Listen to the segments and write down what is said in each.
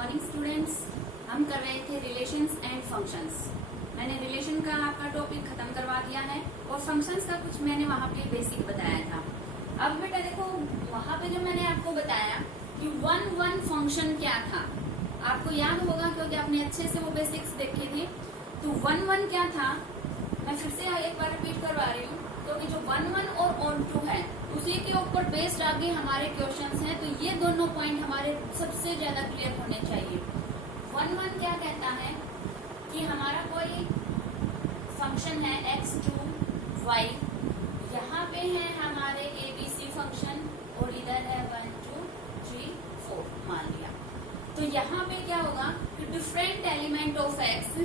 Morning students. हम कर रहे थे रिलेशंस एंड फंक्शंस। मैंने रिलेशन का आपका टॉपिक खत्म करवा दिया है और फंक्शंस का कुछ मैंने वहाँ पे बेसिक बताया था। अब बेटा देखो, वहाँ पे जो मैंने आपको बताया कि वन फंक्शन क्या था, आपको याद होगा क्योंकि आपने अच्छे से वो बेसिक्स देखे थे। तो वन क्या था, मैं फिर से एक बार रिपीट करवा रही हूँ क्योंकि जो वन और ऑन टू है उसी के ऊपर बेस्ड आगे हमारे क्वेश्चंस हैं, तो ये दोनों पॉइंट हमारे सबसे ज्यादा क्लियर होने चाहिए। वन क्या कहता है कि हमारा कोई फंक्शन है x2y, यहाँ पे है हमारे ABC फंक्शन और इधर है 1 2 3 4 मान लिया। तो यहाँ पे क्या होगा कि different element of x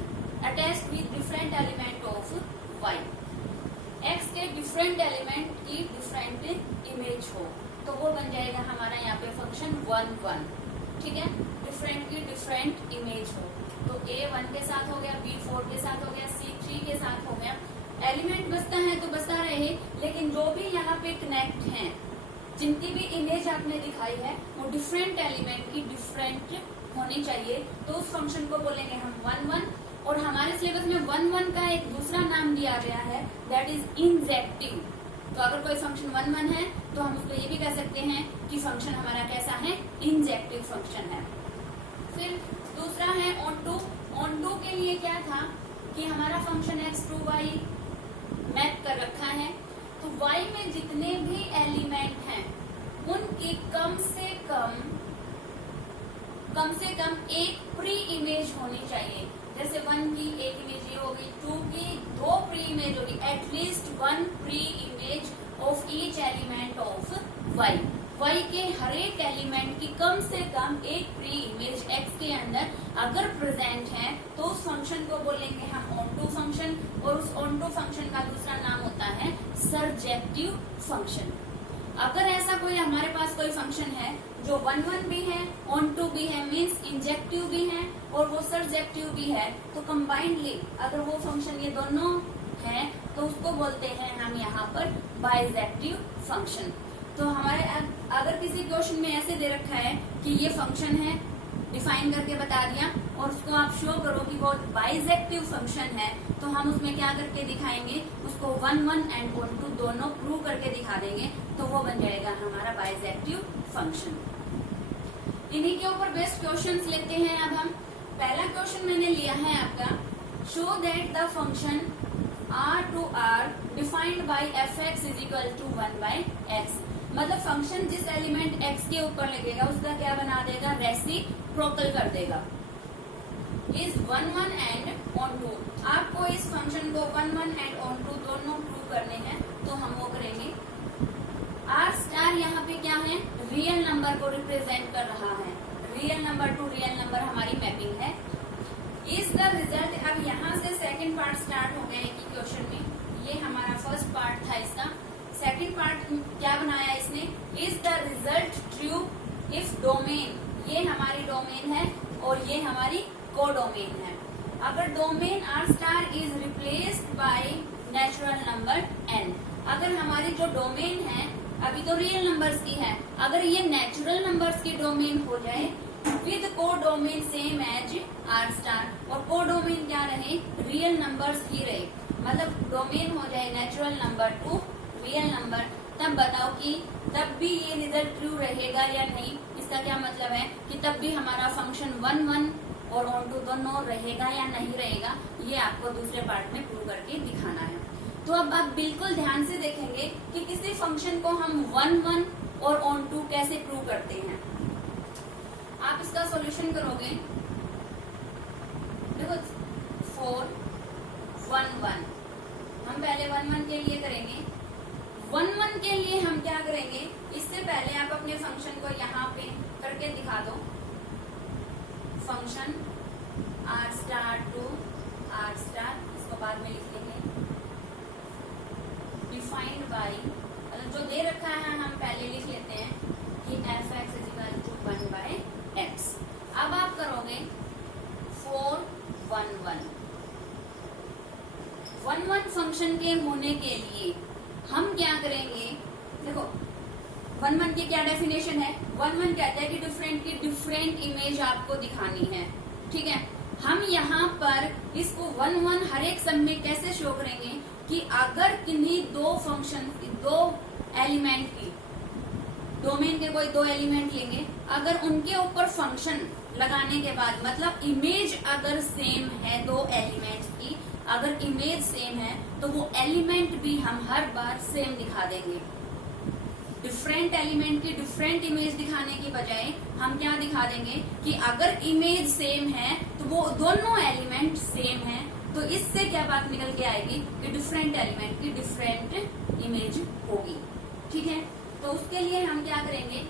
attached with different element of y, x के डिफरेंट एलिमेंट की डिफरेंट इमेज हो, तो वो बन जाएगा हमारा यहाँ पे फंक्शन वन। ठीक है, डिफरेंट की डिफरेंट इमेज हो, तो a 1 के साथ हो गया, b 4 के साथ हो गया, c 3 के साथ हो गया। एलिमेंट बसता है तो बसता रहे, लेकिन जो भी यहाँ पे कनेक्ट हैं, जिनकी भी इमेज आपने दिखाई है वो डिफरेंट एलिमेंट की डिफरेंट होनी चाहिए, तो उस फंक्शन को बोलेंगे हम वन। और हमारे सिलेबस में वन का एक दूसरा नाम दिया गया है, दैट इज इंजेक्टिव। तो अगर कोई फंक्शन वन है तो हम उसको ये भी कह सकते हैं कि फंक्शन हमारा कैसा है, इंजेक्टिव फंक्शन है। फिर दूसरा है ऑन टू के लिए क्या था कि हमारा फंक्शन x2y मैप कर रखा है, तो y में जितने भी एलिमेंट हैं उनकी कम से कम एक प्री इमेज होनी चाहिए। जैसे 1 की एक इमेज ये होगी, 2 की 2 प्री इमेज होगी, at least 1 pre image of each element of y के हर एक एलिमेंट की कम से कम एक प्री इमेज x के अंदर अगर प्रेजेंट है तो उस फंक्शन को बोलेंगे हम ऑन टू फंक्शन, और उस ऑन टू फंक्शन का दूसरा नाम होता है सर्जेक्टिव फंक्शन। अगर ऐसा कोई हमारे पास कोई फंक्शन है जो वन भी है, ऑन टू भी है, मीन्स इंजेक्टिव भी है और वो सर्जेक्टिव भी है, तो कंबाइंडली अगर वो फंक्शन ये दोनों है तो उसको बोलते हैं हम यहाँ पर बाइजेक्टिव फंक्शन। तो हमारे अगर किसी क्वेश्चन में ऐसे दे रखा है कि ये फंक्शन है, डिफाइन करके बता दिया और उसको आप शो करो कि वो बाइजेक्टिव फंक्शन है, तो हम उसमें क्या करके दिखाएंगे, उसको वन एंड ऑन टू दोनों प्रूव करके दिखा देंगे, तो वो बन जाएगा हमारा बाइजेक्टिव फंक्शन। इन्हीं के ऊपर बेस्ट क्वेश्चंस लेते हैं। अब हम पहला क्वेश्चन मैंने लिया है आपका, show that the function r to r defined by fx is equal to 1/x। मतलब फंक्शन जिस एलिमेंट x के ऊपर लगेगा उसका क्या बना देगा, रेसिप्रोकल कर देगा। Is one and onto, आपको इस फंक्शन को वन एंड ऑन टू दोनों प्रूव करने हैं, तो हम वो करेंगे। आर स्टार यहाँ पे क्या है, रियल नंबर को रिप्रेजेंट कर रहा है, real number two real number हमारी मैपिंग है। इज द रिजल्ट, अब यहाँ से सेकंड पार्ट स्टार्ट हो गया है कि क्वेश्चन में, ये हमारा फर्स्ट पार्ट था, इसका सेकंड पार्ट क्या बनाया इसने, is the result true if domain, ये हमारी डोमेन है और ये हमारी कोडोमेन है। अगर domain are star is replaced by natural number n, अगर हमारी जो डोमेन है अभी तो रियल नंबर्स की है, अगर ये नेचुरल नंबर्स की डोमेन हो जाए with codomain same as R star, और कोडोमेन क्या रहे, रियल नंबर्स ही रहे, मतलब डोमेन हो जाए natural number two real number, तब बताओ कि तब भी ये रिजल्ट ट्रू रहेगा या नहीं। इसका क्या मतलब है कि तब भी हमारा फंक्शन वन और ऑन टू दोनों रहेगा या नहीं रहेगा, ये आपको दूसरे पार्ट में प्रूव करके दिखाना है। तो अब आप बिल्कुल ध्यान से देखेंगे कि किसी फंक्शन को हम वन और ऑन टू कैसे प्रूव करते हैं। आप इसका सॉल्यूशन करोगे, देखो 4 1 हम पहले वन के लिए करेंगे। वन के लिए हम क्या करेंगे, इससे पहले आप अपने फंक्शन को यहाँ पे करके दिखा दो, function R star to R star, इसको बाद में लिख लेंगे, डिफाइंड बाय, जो दे रखा है हम पहले लिख लेते हैं कि fx is equal to 1/x। अब आप करोगे 4 1 फंक्शन के होने के लिए हम क्या करेंगे, देखो वन वन की क्या डेफिनेशन है, वन वन कहता है कि डिफरेंट की डिफरेंट इमेज आपको दिखानी है, ठीक है। हम यहाँ पर इसको वन वन हर एक सम में कैसे शो करेंगे कि अगर किन्हीं दो फंक्शन, दो एलिमेंट की, डोमेन के कोई दो एलिमेंट लेंगे, अगर उनके ऊपर फंक्शन लगाने के बाद, मतलब इमेज अगर सेम है दो एलिमेंट्स की, अगर इमेज सेम है तो वो एलिमेंट भी हम हर बार सेम दिखा देंगे। डिफरेंट एलिमेंट की डिफरेंट इमेज दिखाने की बजाय हम क्या दिखा देंगे कि अगर इमेज सेम है तो वो दोनों एलिमेंट सेम है, तो इससे क्या बात निकल के आएगी कि डिफरेंट एलिमेंट की डिफरेंट इमेज होगी, ठीक है। तो उसके लिए हम क्या करेंगे,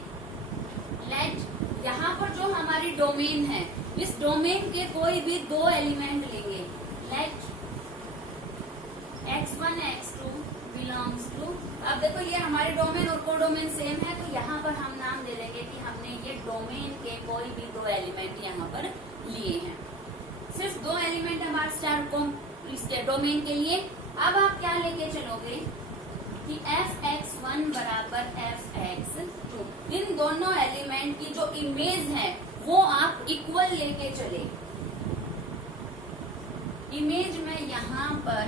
लेट यहाँ पर जो हमारी डोमेन है, इस डोमेन के कोई भी दो एलिमेंट लेंगे, late x1 x2 belongs to, अब देखो ये हमारे डोमेन और कोडोमेन सेम है, तो यहाँ पर हम नाम दे देंगे कि हमने ये डोमेन के कोई भी दो एलिमेंट यहाँ पर लिए हैं, सिर्फ दो एलिमेंट हमारे स्टार को इसके डोमेन के लिए। अब आप क्या लेके चलोगे कि fx1 बराबर fx2, इन दोनों एलिमेंट की जो इमेज है वो आप इक्वल लेके चले। इमेज में यहाँ पर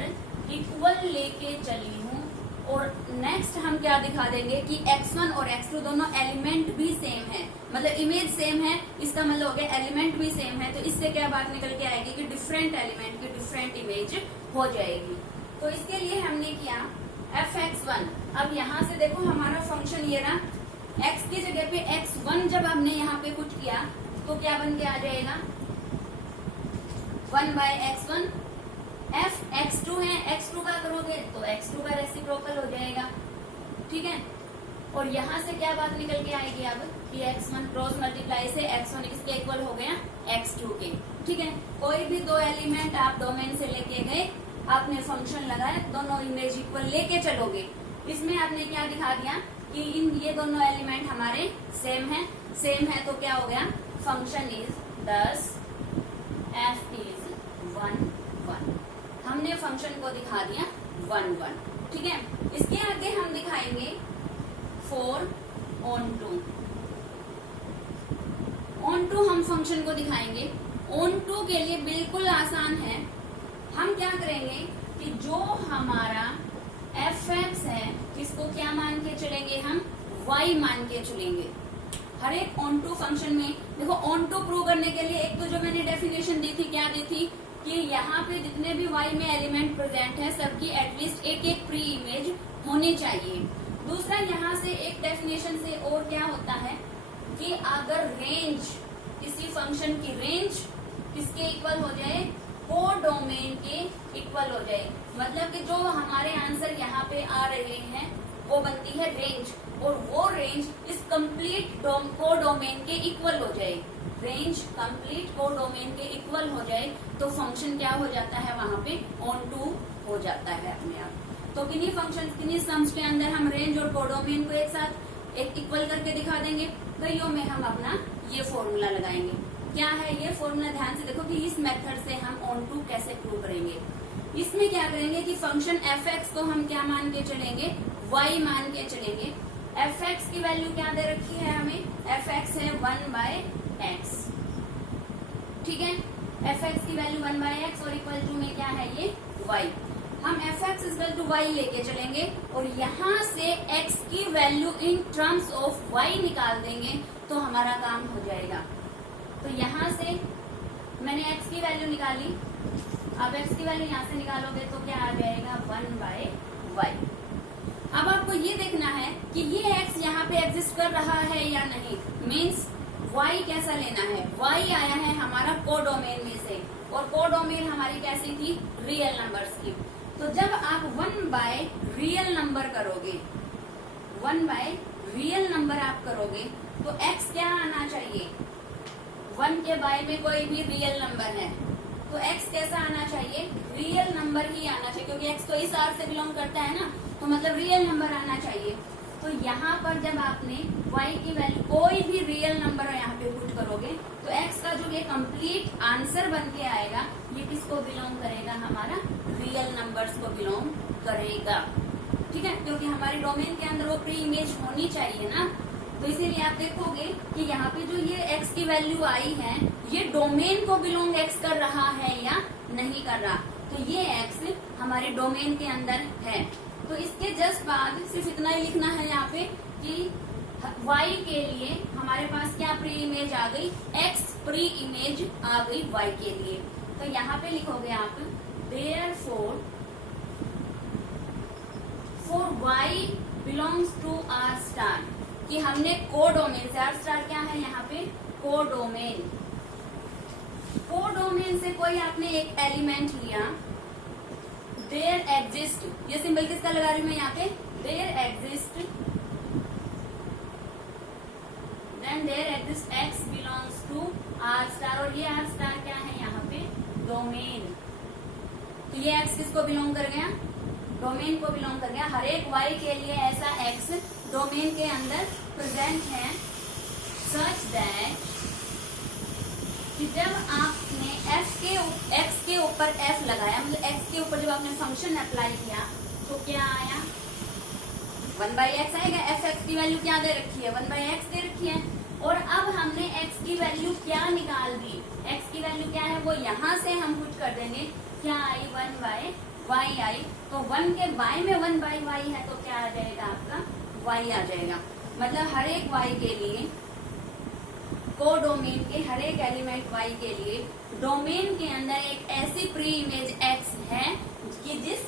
इक्वल लेके चली हूँ, और नेक्स्ट हम क्या दिखा देंगे कि x1 और x2 दोनों एलिमेंट भी सेम है, मतलब इमेज सेम है, इसका मतलब हो गया एलिमेंट भी सेम है, तो इससे क्या बात निकल के आएगी कि डिफरेंट एलिमेंट की डिफरेंट इमेज हो जाएगी। तो इसके लिए हमने किया fx1, अब यहाँ से देखो हमारा फंक्शन ये रहा, x की जगह पे x1 जब हमने यहाँ पे पुट किया तो क्या बन के आ जाएगा 1/x1, fx2 है, x2 का करोगे तो x2 का रेसिप्रोकल हो जाएगा, ठीक है। और यहाँ से क्या बात निकल के आएगी अब कि x1 क्रॉस मल्टीप्लाई से x1 किसके इक्वल हो गया x2 के, ठीक है। कोई भी दो एलिमेंट आप डोमेन से लेके गए, आपने फंक्शन लगाया, दोनों इमेज इक्वल लेके चलोगे, इसमें आपने क्या दिखा दिया कि इन ये दोनों एलिमेंट हमारे सेम है तो क्या हो गया, फंक्शन इज दस f इज 1 1, हमने फंक्शन को दिखा दिया 1 1, ठीक है। इसके आगे हम दिखाएंगे 4 on 2, on 2 हम फंक्शन को दिखाएंगे। on 2 के लिए बिल्कुल आसान है, हम क्या करेंगे कि जो हमारा fx है इसको क्या मान के चलेंगे, हम y मान के चलेंगे हर एक on 2 फंक्शन में। देखो on 2 प्रूव करने के लिए एक तो जो मैंने डेफिनेशन दी थी, क्या दी थी कि यहाँ पे जितने भी y में एलिमेंट प्रेजेंट है सबकी एटलीस्ट एक एक प्री इमेज होनी चाहिए। दूसरा यहाँ से एक डेफिनेशन से और क्या होता है कि अगर रेंज, किसी फंक्शन की रेंज किसके इक्वल हो जाए, कोडोमेन के इक्वल हो जाए, मतलब कि जो हमारे आंसर यहाँ पे आ रहे हैं वो बनती है रेंज, और वो रेंज इस कंप्लीट कोडोमेन के इक्वल हो जाए, रेंज कंप्लीट कोडोमेन के इक्वल हो जाए तो फंक्शन क्या हो जाता है, वहां पे on 2 हो जाता है अपने आप। तो किन्हीं फंक्शन, किन्हीं सम्स के अंदर हम रेंज और कोडोमेन को एक साथ एक इक्वल करके दिखा देंगे, कईयों में हम अपना ये फॉर्मूला लगाएंगे। क्या है ये फॉर्मूला, ध्यान से देखो कि इस मेथड से हम on 2 कैसे प्रूव करेंगे। इसमें क्या करेंगे कि फंक्शन fx को हम क्या मान के चलेंगे, y मान के चलेंगे। fx की वैल्यू क्या दे रखी है हमें, fx है 1/x, ठीक है। fx की वैल्यू 1/x और इक्वल टू में क्या है ये y, हम fx इक्वल टू y लेके चलेंगे और यहाँ से x की value in terms of y निकाल देंगे तो हमारा काम हो जाएगा। तो यहाँ से मैंने x की वैल्यू निकाली, अब x की वैल्यू यहाँ से निकालोगे तो क्या आ जाएगा 1/y। अब आपको ये देखना है कि ये x यहाँ पे एग्जिस्ट कर रहा है या नहीं, मीन्स y कैसा लेना है, y आया है हमारा कोडोमेन में से, और कोडोमेन हमारी कैसी थी, रियल नंबर्स की। तो जब आप 1/रियल नंबर करोगे, 1/रियल नंबर आप करोगे तो x क्या आना चाहिए, 1 के बाय में कोई भी रियल नंबर है तो x कैसा आना चाहिए, रियल नंबर ही आना चाहिए, क्योंकि x तो इस R से बिलोंग करता है ना, तो मतलब रियल नंबर आना चाहिए। तो यहाँ पर जब आपने y की वैल्यू कोई भी रियल नंबर यहाँ पे पुट करोगे तो x का जो ये कंप्लीट आंसर बन के आएगा ये किसको बिलोंग करेगा, हमारा रियल नंबर्स को बिलोंग करेगा, ठीक है। क्योंकि हमारे डोमेन के अंदर वो प्री इमेज होनी चाहिए ना, तो इसीलिए आप देखोगे कि यहाँ पे जो ये x की वैल्यू आई है ये डोमेन को बिलोंग x कर रहा है या नहीं कर रहा, तो ये x हमारे डोमेन के अंदर है। तो इसके जस्ट बाद सिर्फ इतना ही लिखना है यहाँ पे कि y के लिए हमारे पास क्या प्री इमेज आ गई, x प्री इमेज आ गई y के लिए। तो यहाँ पे लिखोगे आप therefore for y belongs to r star, कि हमने कोडोमेन से, r स्टार क्या है यहाँ पे कोडोमेन, कोडोमेन से कोई आपने एक एलिमेंट लिया, देयर एग्जिस्ट, ये सिंबल किसका लगा रही हूं मैं यहाँ पे, there exist, then there exist x belongs to r star, और ये r स्टार क्या है यहाँ पे डोमेन। तो ये x किसको बिलोंग कर गया, डोमेन को बिलोंग कर गया। हर एक y के लिए ऐसा x डोमेन के अंदर प्रेजेंट है, सच दैट कि जब आपने x के ऊपर f लगाया, मतलब x के ऊपर जब आपने फंक्शन अप्लाई किया तो क्या आया 1/x आएगा। f(x) की वैल्यू क्या दे रखी है, 1/x दे रखी है। और अब हमने x की वैल्यू क्या निकाल दी, x की वैल्यू क्या है वो यहाँ से हम कुछ कर देंगे, क्या आई 1/y आई, तो 1 के y में 1/y है तो क्या आ जाएगा आपका y आ जाएगा। मतलब हर एक y के लिए, कोडोमेन के हर एक एलिमेंट y के लिए डोमेन के अंदर एक ऐसी प्री इमेज x है कि जिस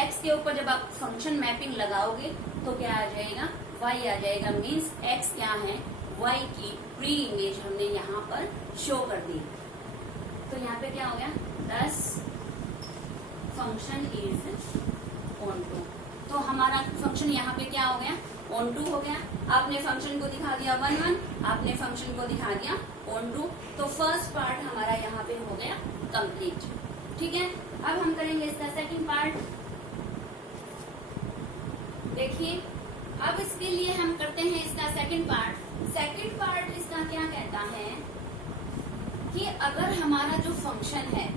x के ऊपर जब आप फंक्शन मैपिंग लगाओगे तो क्या आ जाएगा y आ जाएगा। मीन्स x क्या है, y की प्री इमेज हमने यहाँ पर शो कर दी। तो यहाँ पे क्या हो गया, 10 फंक्शन इज ऑन टू, तो हमारा फंक्शन यहाँ पे क्या हो गया ऑन टू हो गया। आपने फंक्शन को दिखा दिया 1 आपने फंक्शन को दिखा दिया ऑन टू, तो फर्स्ट पार्ट हमारा यहाँ पे हो गया कंप्लीट। ठीक है, अब हम करेंगे इसका सेकंड पार्ट। देखिए अब इसके लिए हम करते हैं इसका सेकंड पार्ट। सेकंड पार्ट इसका क्या कहता है कि अगर हमारा जो फंक्शन है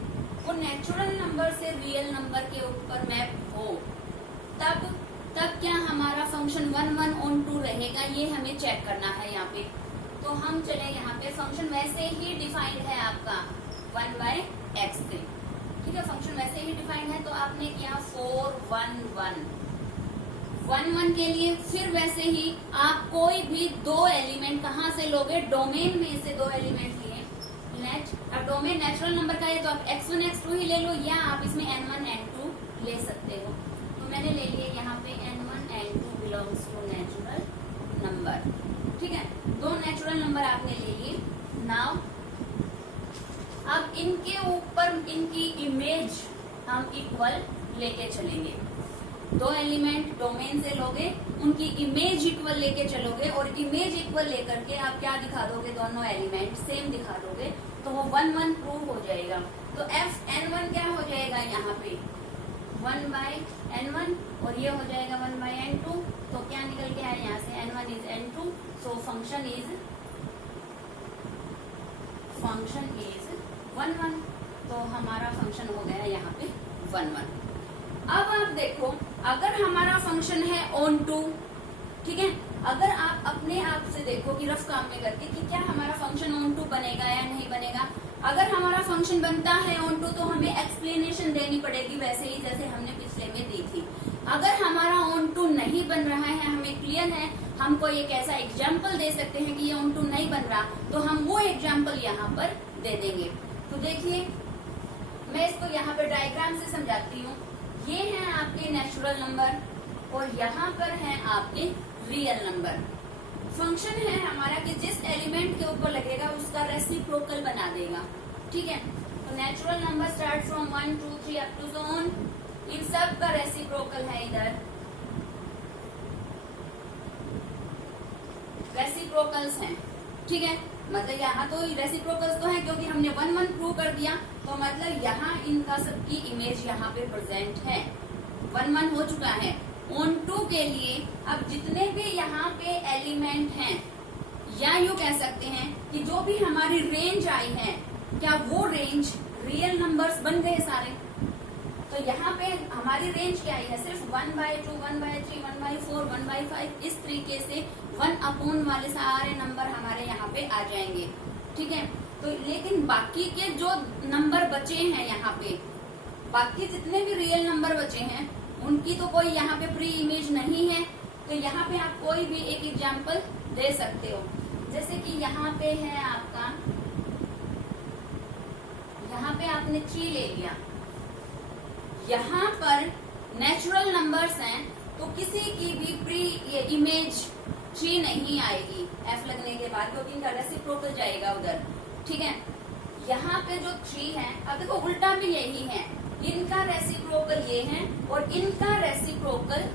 वो नेचुरल नंबर से रियल नंबर के ऊपर मैप हो, तब क्या हमारा फंक्शन 1 ऑन 2 रहेगा, ये हमें चेक करना है यहाँ पे। तो हम चले यहाँ पे, फंक्शन वैसे ही डिफाइंड है आपका 1/x3, ठीक है, फंक्शन वैसे ही डिफाइंड है। तो आपने किया 4 1 1 के लिए, फिर वैसे ही आप कोई भी दो एलिमेंट कहाँ से लोगे, डोमेन में से दो एलिमेंट लिए नेट। अब डोमेन नेचुरल नंबर का है तो आप x1 x2 ही ले लो, या आप इसमें n1 n2 ले सकते हो। तो मैंने ले लिए यहाँ पे n1 n2 belongs to natural number, ठीक है, दो नेचुरल नंबर आपने ले लिए। नाउ अब इनके ऊपर इनकी इमेज हम इक्वल लेके चलेंगे। दो एलिमेंट डोमेन से लोगे, उनकी इमेज इक्वल लेके चलोगे, और इमेज इक्वल लेकर के आप क्या दिखा दोगे, दोनों एलिमेंट सेम दिखा दोगे, तो वो 1 प्रूव हो जाएगा। तो f(n1) क्या हो जाएगा यहाँ पे 1/n1, और ये हो जाएगा 1/n2। तो क्या निकल के आया यहाँ से, n1 is n2, so function is 1 1, तो हमारा फंक्शन हो गया यहाँ पे 1 1। अब आप देखो, अगर हमारा फंक्शन है ऑन टू, ठीक है, अगर आप अपने आप से देखो कि रफ काम में करके कि क्या हमारा फंक्शन ऑन टू बनेगा या नहीं बनेगा। अगर हमारा फंक्शन बनता है ऑन टू तो हमें एक्सप्लेनेशन देनी पड़ेगी, वैसे ही जैसे हमने पिछले में दी थी। अगर हमारा ऑन टू नहीं बन रहा है, हमें क्लियर है, हम कोई एक ऐसा एग्जाम्पल दे सकते हैं कि ये ऑन टू नहीं बन रहा, तो हम वो एग्जाम्पल यहाँ पर दे देंगे। तो देखिए मैं इसको यहाँ पर डायग्राम से समझाती हूँ। ये है आपके नेचुरल नंबर और यहाँ पर है आपके रियल नंबर। फंक्शन है हमारा कि जिस एलिमेंट के ऊपर लगेगा उसका रेसिप्रोकल बना देगा, ठीक है। तो natural number start from 1 2 3 up to so on, इन सब का रेसिप्रोकल है इधर, रेसिप्रोकल्स हैं, ठीक है। मतलब यहाँ तो रेसिप्रोकल्स तो है क्योंकि हमने 1 1 प्रूव कर दिया, तो मतलब यहाँ इनका सबकी इमेज यहाँ पे प्रेजेंट है। 1 1 हो चुका है। ऑन टू के लिए अब जितने भी यहाँ पे एलिमेंट हैं, या यूँ कह सकते हैं कि जो भी हमारी रेंज आई है, क्या वो रेंज रियल नंबर्स बन गए सारे। तो यहाँ पे हमारी रेंज क्या आई है, सिर्फ 1/2 1/3 1/4 1/5, इस तरीके से 1 वाले सारे नंबर हमारे यहाँ पे आ जाएंगे, ठीक है। तो लेकिन बाकी के जो नंबर बचे हैं यहाँ पे, बाकी जितने भी रियल नंबर बचे हैं उनकी तो कोई यहाँ पे प्री इमेज नहीं है। तो यहाँ पे आप कोई भी एक एग्जाम्पल दे सकते हो, जैसे कि यहाँ पे है आपका, यहाँ पे आपने 3 ले लिया, यहाँ पर नेचुरल नंबर्स हैं तो किसी की भी प्री इमेज 3 नहीं आएगी एफ लगने के बाद, क्योंकि इनका रेसिप्रोकल जाएगा उधर, ठीक है। यहाँ पे जो 3 है, अब देखो उल्टा भी यही है, इनका रेसिप्रोकल ये है और इनका रेसिप्रोकल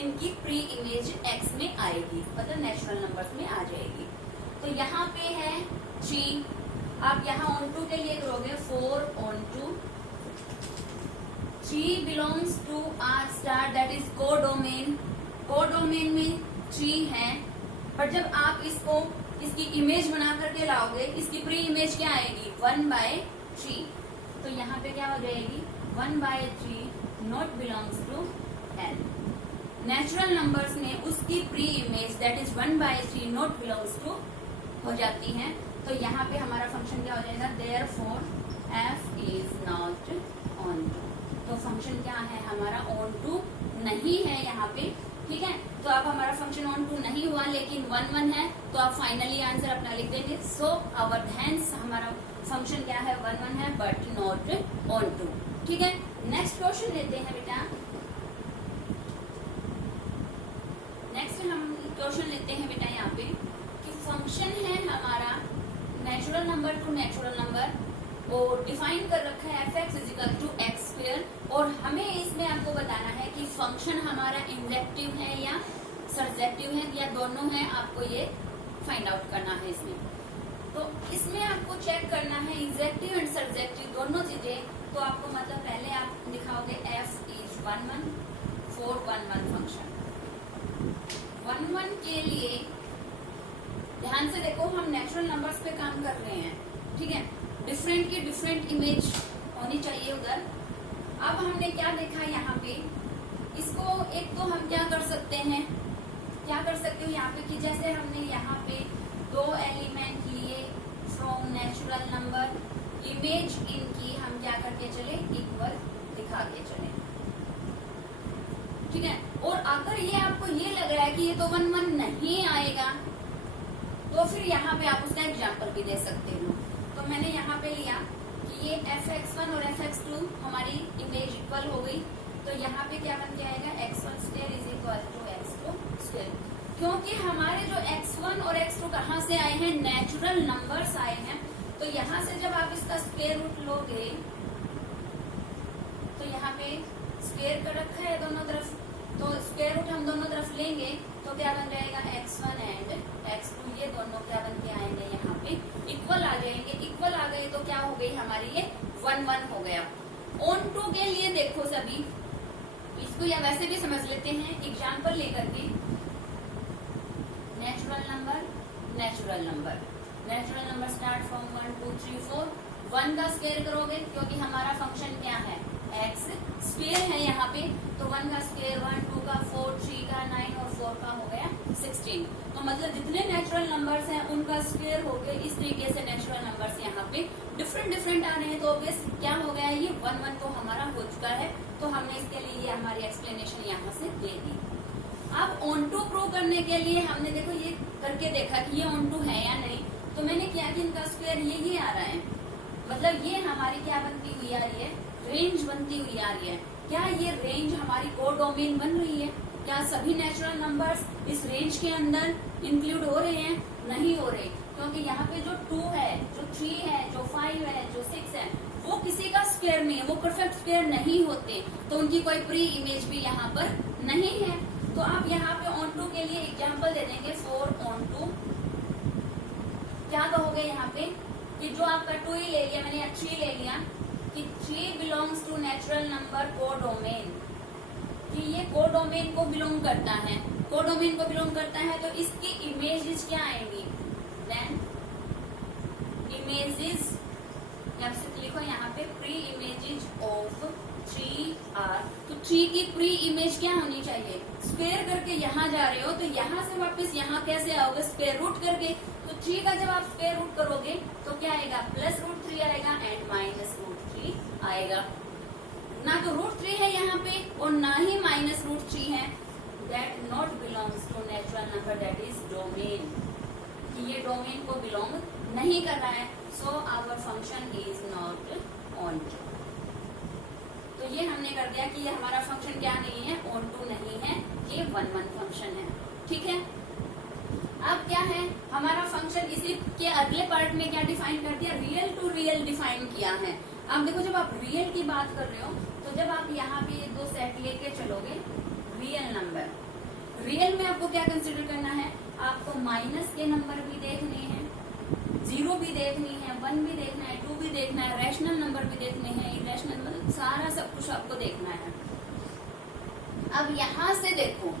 इनकी प्री इमेज एक्स में आएगी, मतलब नेचुरल नंबर्स में आ जाएगी। तो यहाँ पे है 3, आप यहाँ ऑन टू के लिए करोगे 4 onto, 3 belongs to R star that is codomain, codomain में 3 है, पर जब आप इसको इसकी इमेज बना करके लाओगे, इसकी प्री इमेज क्या आएगी 1/3, तो यहाँ पे क्या हो जाएगी 1/3 not belongs to N. Natural numbers में उसकी pre image that is 1/3 not belongs to हो जाती है। तो यहाँ पे हमारा फंक्शन क्या हो जाएगा, therefore f is not onto. तो फंक्शन क्या है हमारा ऑन टू नहीं है यहाँ पे, ठीक है। तो अब हमारा फंक्शन ऑन टू नहीं हुआ, लेकिन 1 है, तो आप फाइनली आंसर अपना लिख देंगे। सो आवर हेंस हमारा फंक्शन क्या है 1 है बट नॉट ऑन टू, ठीक है। नेक्स्ट क्वेश्चन लेते हैं बेटा, नेक्स्ट हम क्वेश्चन लेते हैं बेटा यहाँ पे कि फंक्शन है हमारा natural number two natural number और डिफाइन कर रखा है f(x) = x², और हमें इसमें आपको बताना है कि फंक्शन हमारा इंजेक्टिव है या सर्जेक्टिव है या दोनों है, आपको ये फाइंड आउट करना है इसमें। तो इसमें आपको चेक करना है इंजेक्टिव एंड सर्जेक्टिव दोनों चीजें, तो आपको मतलब पहले आप दिखाओगे f इज 1 1 4 1 1 फंक्शन 1 1 के लिए ध्यान से देखो, हम नेचुरल नंबर्स पे काम कर रहे हैं, ठीक है। डिफरेंट की डिफरेंट इमेज होनी चाहिए उधर। अब हमने क्या देखा यहाँ पे, इसको एक तो हम क्या कर सकते हैं, क्या कर सकते हो यहाँ पे कि जैसे हमने यहाँ पे 2 एलिमेंट लिए फ्रॉम नेचुरल नंबर, इमेज इनकी हम क्या करके चले इक्वल दिखा के चले, ठीक है। और अगर ये आपको ये लग रहा है कि ये तो 1 1 नहीं आएगा, तो फिर यहाँ पे आप उसका एग्जाम्पल भी दे सकते हो। तो मैंने यहाँ पे लिया कि ये fx1 और fx2 हमारी इमेज इक्वल हो गई, तो यहाँ पे क्या बन के आएगा x1² = x2², क्योंकि हमारे जो x1 और x2 कहाँ से आए हैं, नेचुरल नंबर्स आए हैं। तो यहाँ से जब आप इसका स्क्वायर रूट लोगे, तो यहाँ पे स्क्वायर कर रखा है दोनों तरफ, तो स्क्वायर रूट हम दोनों तरफ लेंगे तो क्या बन जाएगा x1 एंड x2, ये दोनों क्या बन के आएंगे यहाँ पे इक्वल आ जाएंगे। इक्वल आ गए तो क्या हो गई हमारी ये 1 1 हो गया। ऑन टू के लिए देखो सभी, इसको या वैसे भी समझ लेते हैं एग्जाम्पल लेकर के, natural number natural number, natural number start from 1 2 3 4, 1 का स्क्वायर करोगे क्योंकि हमारा फंक्शन क्या है x स्क्वायर है यहाँ पे, तो 1 का स्क्वायर 1, 2 का 4, 3 का 9 और 4 का हो गया 16। तो मतलब जितने नेचुरल नंबर्स हैं उनका स्क्वायर हो गया। इस तरीके से नेचुरल नंबर्स यहाँ पे डिफरेंट आ रहे हैं, तो ऑब्वियस क्या हो गया ये 1 1 तो हमारा हो चुका है, तो हमने इसके लिए ये हमारी एक्सप्लेनेशन यहाँ से दे दी। अब ऑन टू प्रूव करने के लिए हमने देखो ये करके देखा कि ये ऑन टू है या नहीं, तो मैंने किया कि इनका स्क्वायर ये आ रहा है, मतलब ये हमारी क्या बनती हुई आ रही है, रेंज बनती हुई आ रही है। क्या ये रेंज हमारी कोडोमेन बन रही है, क्या सभी नेचुरल नंबर्स इस रेंज के अंदर इंक्लूड हो रहे हैं, नहीं हो रहे, क्योंकि यहाँ पे जो 2 है, जो 3 है, जो 5 है, जो 6 है, वो किसी का स्क्वायर नहीं है, वो परफेक्ट स्क्वायर नहीं होते, तो उनकी कोई प्री इमेज भी यहाँ पर नहीं है। तो आप यहाँ पे ऑन टू के लिए एग्जाम्पल दे देंगे 4 ऑन टू, क्या कहोगे यहाँ पे कि जो आपका 2 ही ले लिया, मैंने 3 ले लिया कि 3 belongs to natural number codomain, कि ये कोडोमेन को बिलोंग करता है, कोडोमेन को बिलोंग करता है, तो इसकी इमेजेस क्या आएंगी, देन इमेजेस, या लिखो यहाँ पे प्री इमेजेस ऑफ 3r, तो 3 की प्री इमेज क्या होनी चाहिए? स्क्वायर करके यहाँ जा रहे हो तो यहाँ से वापस यहाँ कैसे आओगे? स्क्वायर रूट करके। तो 3 का जब आप स्क्वायर रूट करोगे तो क्या आएगा? +√3 आएगा एंड -√3 आएगा। ना तो √3 है यहाँ पे और ना ही -√3 है। That not belongs to natural number, that is domain, कि ये डोमेन को बिलोंग नहीं कर रहा है। So our function is not onto. तो ये हमने कर दिया कि ये हमारा फंक्शन क्या नहीं है? ऑन टू नहीं है, ये 1-1 फंक्शन है। ठीक है, अब क्या है हमारा फंक्शन? इसी के अगले पार्ट में क्या डिफाइन कर दिया? रियल टू रियल डिफाइन किया है। अब देखो, जब आप रियल की बात कर रहे हो तो जब आप यहाँ पे ये 2 सेट लेके चलोगे, रियल नंबर, रियल में आपको क्या कंसिडर करना है? आपको माइनस के नंबर भी देखने हैं, 0 भी देखनी है, 1 भी देखना है, 2 भी देखना है, रैशनल नंबर भी देखने हैं, इरेशनल, मतलब सारा सब कुछ आपको देखना है। अब यहाँ से देखो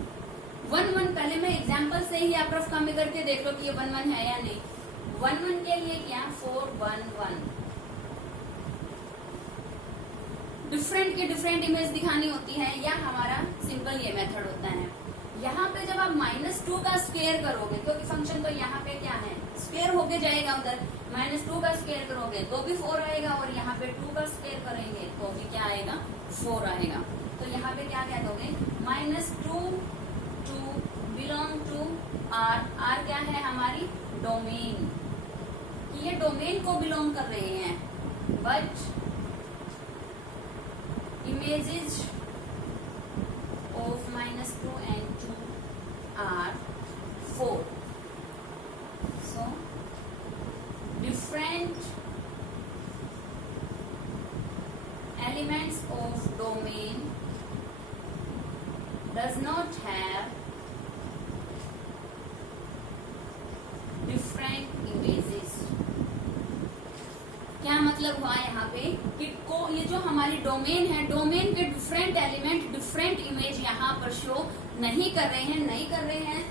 1-1, पहले मैं एग्जाम्पल से ही आप रफ कॉपी करके देख लो कि ये 1-1 है या नहीं। 1-1 के लिए क्या? 4-1-1, डिफरेंट के डिफरेंट इमेज दिखानी होती है, या हमारा सिंपल ये मेथड होता है। यहाँ पे जब आप -2 का स्क्वायर करोगे, क्योंकि फंक्शन तो यहाँ पे क्या है? स्क्वायर होके जाएगा उधर, -2 का स्क्वायर करोगे तो भी 4 आएगा, और यहाँ पे 2 का स्क्वायर करेंगे तो भी क्या आएगा? 4 आएगा। तो यहाँ पे क्या कह दोगे? -2 बिलोंग टू R। R क्या है? हमारी डोमेन, कि ये डोमेन को बिलोंग कर रहे हैं। But images of -2 and 2 are 4. So different elements of domain does not have different images. क्या मतलब हुआ यहाँ पे कि ये जो हमारी डोमेन है, डोमेन के डिफरेंट एलिमेंट डिफरेंट इमेज यहाँ पर शो नहीं कर रहे हैं।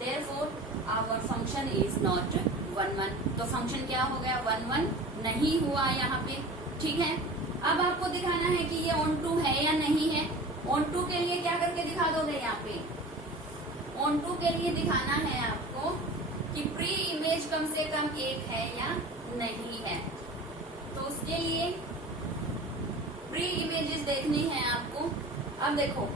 Therefore our function is not 1-1। तो फंक्शन क्या हो गया? 1-1 नहीं हुआ यहाँ पे। ठीक है, अब आपको दिखाना है कि ये ऑन टू है या नहीं है। ऑन टू के लिए क्या करके दिखा दोगे? यहाँ पे ऑन टू के लिए दिखाना है आपको कि प्री इमेज कम से कम 1 है या नहीं है। तो उसके लिए प्री इमेजेस देखनी है आपको। अब देखो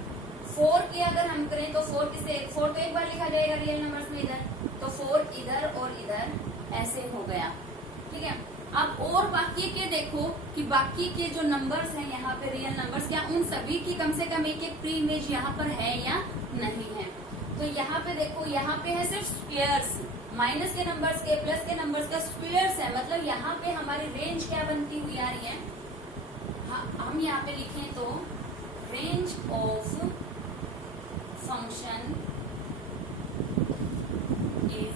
4 की अगर हम करें तो 4 तो एक बार लिखा जाएगा रियल नंबर्स में इधर, तो 4 इधर और इधर ऐसे हो गया। ठीक है, अब और बाकी के देखो कि बाकी के जो नंबर्स हैं यहाँ पे रियल नंबर्स, क्या उन सभी की कम से कम एक प्री इमेज यहाँ पर है या नहीं है। तो यहाँ पे देखो, यहाँ पे है सिर्फ स्क्वायर्स, माइनस के नंबर्स के प्लस के नंबर्स का स्क्वायर्स है। मतलब यहाँ पे हमारी रेंज क्या बनती हुई आ रही है? हाँ, हम यहाँ पे लिखें तो range of function is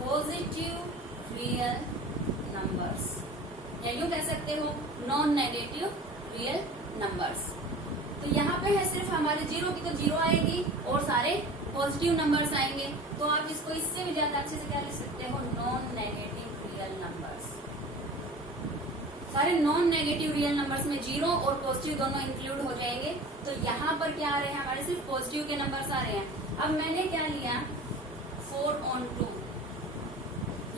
positive real numbers, या यूं कह सकते हो नॉन नेगेटिव रियल नंबर्स। तो यहाँ पे है सिर्फ हमारे 0 की तो 0 आएगी और सारे पॉजिटिव नंबर्स आएंगे। तो आप इसको इससे भी ज्यादा अच्छे से क्या लिख सकते हो? Non negative real numbers. सारे नॉन नेगेटिव रियल नंबर्स में 0 और पॉजिटिव दोनों इंक्लूड हो जाएंगे। तो यहाँ पर क्या आ रहे हैं? हमारे सिर्फ पॉजिटिव के नंबर्स आ रहे हैं। अब मैंने क्या लिया? 4/2।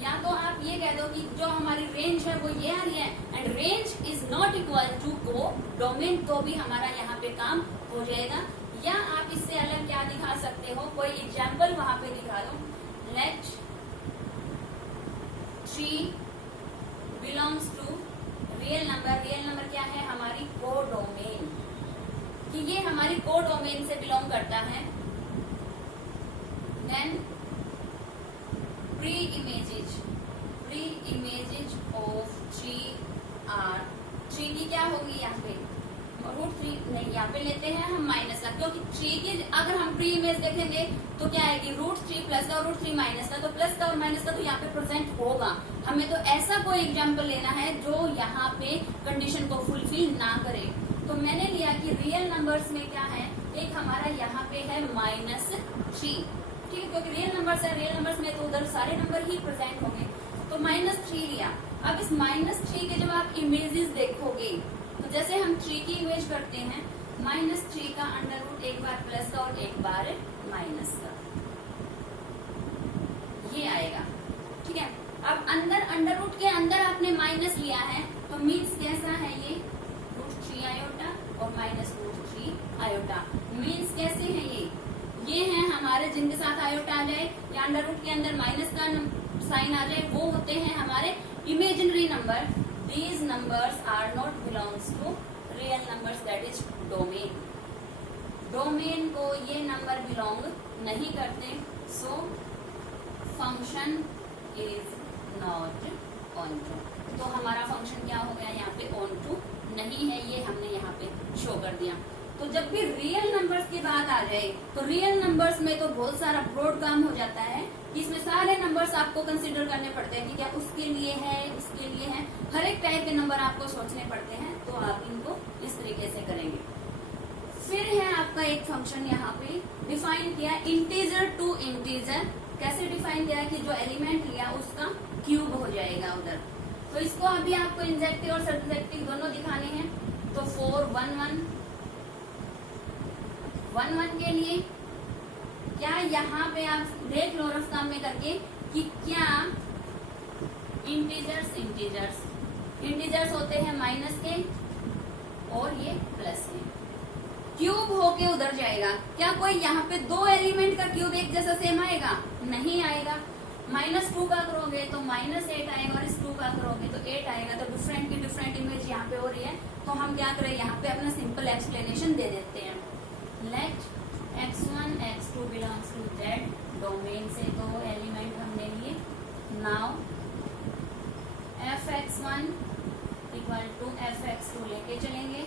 या तो आप ये कह दो कि जो हमारी रेंज है वो ये आ रही है, and range is not equal to codomain, तो भी हमारा यहाँ पे काम हो जाएगा। या आप इससे अलग क्या दिखा सकते हो? कोई एग्जाम्पल वहां पे दिखा दो। Let 3 belongs to real number. Real number क्या है? हमारी कोडोमेन, कि ये हमारी कोडोमेन से बिलोंग करता है। Then pre images of 3R। 3 की क्या होगी यहाँ पे? √3 नहीं, यहाँ पे लेते हैं हम माइनस का, क्योंकि 3 की अगर हम प्री इमेज देखेंगे तो क्या आएगी? √3 प्लस का और √3 माइनस का। तो प्लस का और माइनस का तो यहाँ पे प्रेजेंट होगा। हमें तो ऐसा कोई एग्जाम्पल लेना है जो यहाँ पे कंडीशन को फुलफिल ना करे। तो मैंने लिया कि रियल नंबर्स में क्या है? एक हमारा यहाँ पे है -3। ठीक है, क्योंकि रियल नंबर्स है, रियल नंबर्स में तो उधर सारे नंबर ही प्रेजेंट होंगे। तो -3 लिया। अब इस -3 के जब आप इमेजेस देखोगे तो जैसे हम 3 की इमेज करते हैं, -3 का अंडर रूट एक बार प्लस का और एक बार माइनस का, ये आएगा। ठीक है, अब अंडर रूट के अंदर आपने माइनस लिया है तो मीन्स कैसा है ये, √3 आयोटा और -√3 आयोटा। मीन्स कैसे है ये हैं हमारे जिनके साथ आयोटा आ जाए या अंडर रूट के अंदर माइनस का साइन आ जाए, वो होते हैं हमारे imaginary number. These numbers are not belongs to real numbers, that is domain. Domain को ये नंबर बिलोंग नहीं करते, so function is not onto. तो हमारा फंक्शन क्या हो गया यहाँ पे, ऑन टू नहीं है, ये हमने यहाँ पे शो कर दिया। तो जब भी रियल नंबर्स की बात आ जाए तो रियल नंबर्स में तो बहुत सारा ब्रॉड काम हो जाता है कि इसमें सारे नंबर्स आपको कंसीडर करने पड़ते हैं कि क्या उसके लिए है, उसके लिए है, हर एक टाइप के नंबर आपको सोचने पड़ते हैं। तो आप इनको इस तरीके से करेंगे। फिर है आपका एक फंक्शन यहाँ पे डिफाइन किया, इंटीजर टू इंटीजर। कैसे डिफाइन किया कि जो एलिमेंट लिया उसका क्यूब हो जाएगा उधर। तो इसको अभी आपको इंजेक्टिव और सब्जेक्टिव दोनों दिखाने हैं। तो 4 1 1 1 1 के लिए क्या यहाँ पे आप देख लो रफ काम में करके कि क्या इंटीजर्स होते हैं माइनस के और ये प्लस के, क्यूब होके उधर जाएगा। क्या कोई यहाँ पे दो एलिमेंट का क्यूब एक जैसा सेम आएगा? नहीं आएगा। -2 का करोगे तो -8 आएगा और इस 2 का करोगे तो 8 आएगा। तो डिफरेंट की डिफरेंट इमेज यहाँ पे हो रही है। तो हम क्या करें, यहाँ पे अपना सिंपल एक्सप्लेनेशन दे देते हैं। Let x1 x2 belongs to z, domain से दो एलिमेंट हमने लिए। Now fx1 equal to fx2 लेके चलेंगे,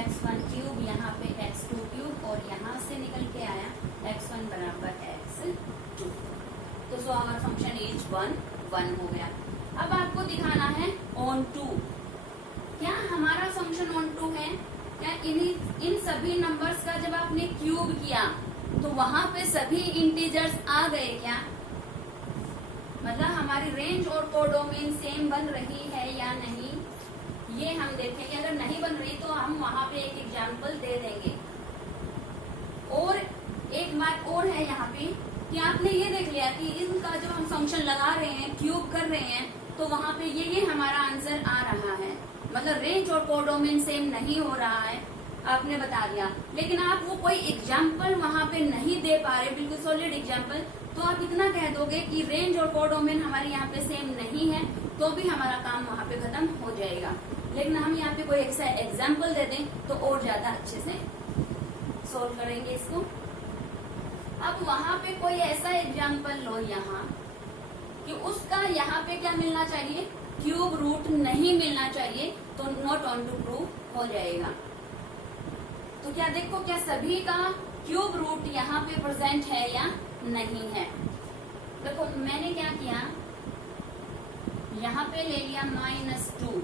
x1 क्यूब यहाँ पे x2 क्यूब और यहाँ से निकल के आया x1 बराबर x2। तो सो आवर फंक्शन इज 1 1 हो गया। अब आपको दिखाना है ऑन टू। क्या हमारा फंक्शन ऑन टू है? क्या इन सभी नंबर्स का जब आपने क्यूब किया तो वहां पे सभी इंटीजर्स आ गए क्या? मतलब हमारी रेंज और कोडोमेन सेम बन रही है या नहीं, ये हम देखेंगे। अगर नहीं बन रही तो हम वहां पे एक एग्जांपल दे देंगे। और एक बात और है यहाँ पे कि आपने ये देख लिया कि इनका जब हम फंक्शन लगा रहे हैं, क्यूब कर रहे हैं, तो वहां पे ये हमारा आंसर आ रहा है। मतलब रेंज और कोडोमेन सेम नहीं हो रहा है, आपने बता दिया। लेकिन आप वो कोई एग्जाम्पल वहां पे नहीं दे पा रहे, बिल्कुल सॉलिड एग्जाम्पल, तो आप इतना कह दोगे कि रेंज और कोडोमेन हमारे यहाँ पे सेम नहीं है, तो भी हमारा काम वहां पे खत्म हो जाएगा। लेकिन हम यहाँ पे कोई ऐसा एग्जाम्पल दे दें तो और ज्यादा अच्छे से सोल्व करेंगे इसको। अब वहां पे कोई ऐसा एग्जाम्पल लो यहाँ कि उसका यहाँ पे क्या मिलना चाहिए, क्यूब रूट नहीं मिलना चाहिए, तो नॉट ऑन टू प्रूव हो जाएगा। तो क्या देखो, क्या सभी का क्यूब रूट यहाँ पे प्रेजेंट है या नहीं है? देखो मैंने क्या किया, यहाँ पे ले लिया -2,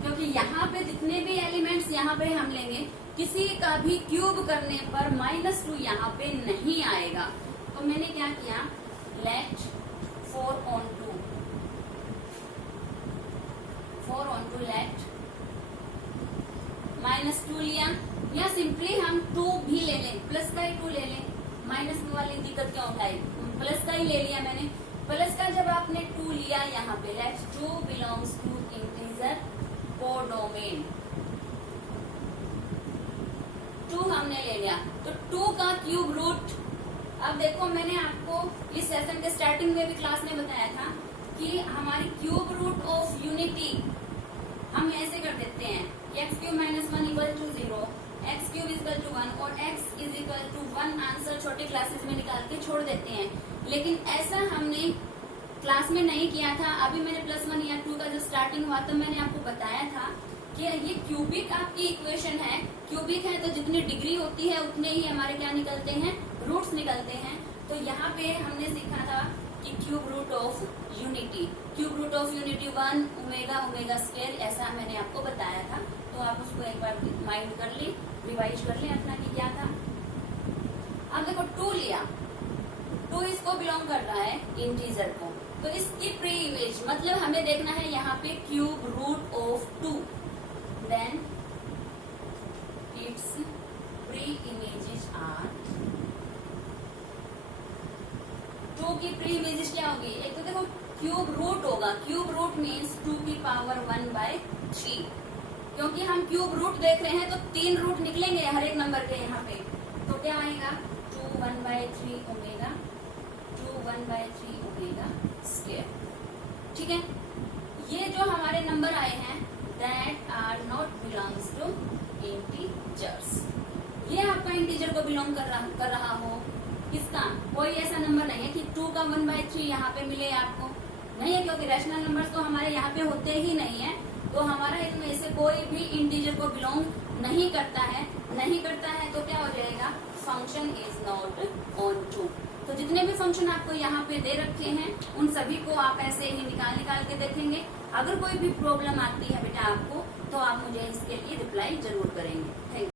क्योंकि यहाँ पे जितने भी एलिमेंट्स यहाँ पे हम लेंगे, किसी का भी क्यूब करने पर -2 यहाँ पे नहीं आएगा। तो मैंने क्या किया, लेट 4 on 2 लेट -2 लिया, या सिंपली हम 2 भी ले लें, प्लस का ही 2 ले लें, -2 वाली दिक्कत क्यों उठाई, प्लस का ही ले लिया मैंने। प्लस का जब आपने 2 लिया यहाँ पे, let 2 belongs to integer codomain, 2 हमने ले लिया, तो 2 का क्यूब रूट। अब देखो मैंने आपको इस सेशन के स्टार्टिंग में भी क्लास में बताया था कि हमारी क्यूब रूट ऑफ यूनिटी हम ऐसे कर देते हैं, x³ - 1 equal to 0, x³ equal to 1 और x is equal to 1 answer छोटे क्लासेस में निकाल के छोड़ देते हैं। लेकिन ऐसा हमने क्लास में नहीं किया था। अभी मैंने +1 या 2 का जो स्टार्टिंग हुआ तो मैंने आपको बताया था कि ये क्यूबिक आपकी इक्वेशन है। क्यूबिक है तो जितनी डिग्री होती है उतने ही हमारे क्या निकलते हैं, रूट्स निकलते हैं। तो यहाँ पे हमने सीखा था कि cube root of unity, 1 omega square, ऐसा मैंने आपको बताया था। तो आप उसको एक बार माइंड कर ले, रिवाइज कर ले अपना कि क्या था। अब देखो 2 लिया, 2 इसको बिलोंग कर रहा है इंटीजर को, तो इसकी प्री इमेज मतलब हमें देखना है यहाँ पे cube root of 2। then its pre-images are 2 की प्री इमेजेस क्या होगी? एक तो देखो क्यूब रूट होगा, क्यूब रूट मीन्स 2 की पावर 1/3, क्योंकि हम क्यूब रूट देख रहे हैं तो 3 रूट निकलेंगे हर एक नंबर के यहाँ पे, तो क्या आएगा 2 1/3 ओमेगा 2 1/3 ओमेगा स्क्वायर। ठीक है, ये जो हमारे नंबर आए हैं that are not belongs to integers, ये आपका इंटीजर को बिलोंग कर रहा हो, किसका? कोई ऐसा नंबर नहीं है कि 2 का 1/3 यहाँ पे मिले आपको, नहीं है, क्योंकि रैशनल नंबर्स तो हमारे यहाँ पे होते ही नहीं है, तो हमारा इनमें से कोई भी इंटीजर को बिलोंग नहीं करता है, तो क्या हो जाएगा? Function is not onto. तो जितने भी फंक्शन आपको यहाँ पे दे रखे हैं उन सभी को आप ऐसे ही निकाल के देखेंगे। अगर कोई भी प्रॉब्लम आती है बेटा आपको, तो आप मुझे इसके लिए रिप्लाई जरूर करेंगे। Thank you.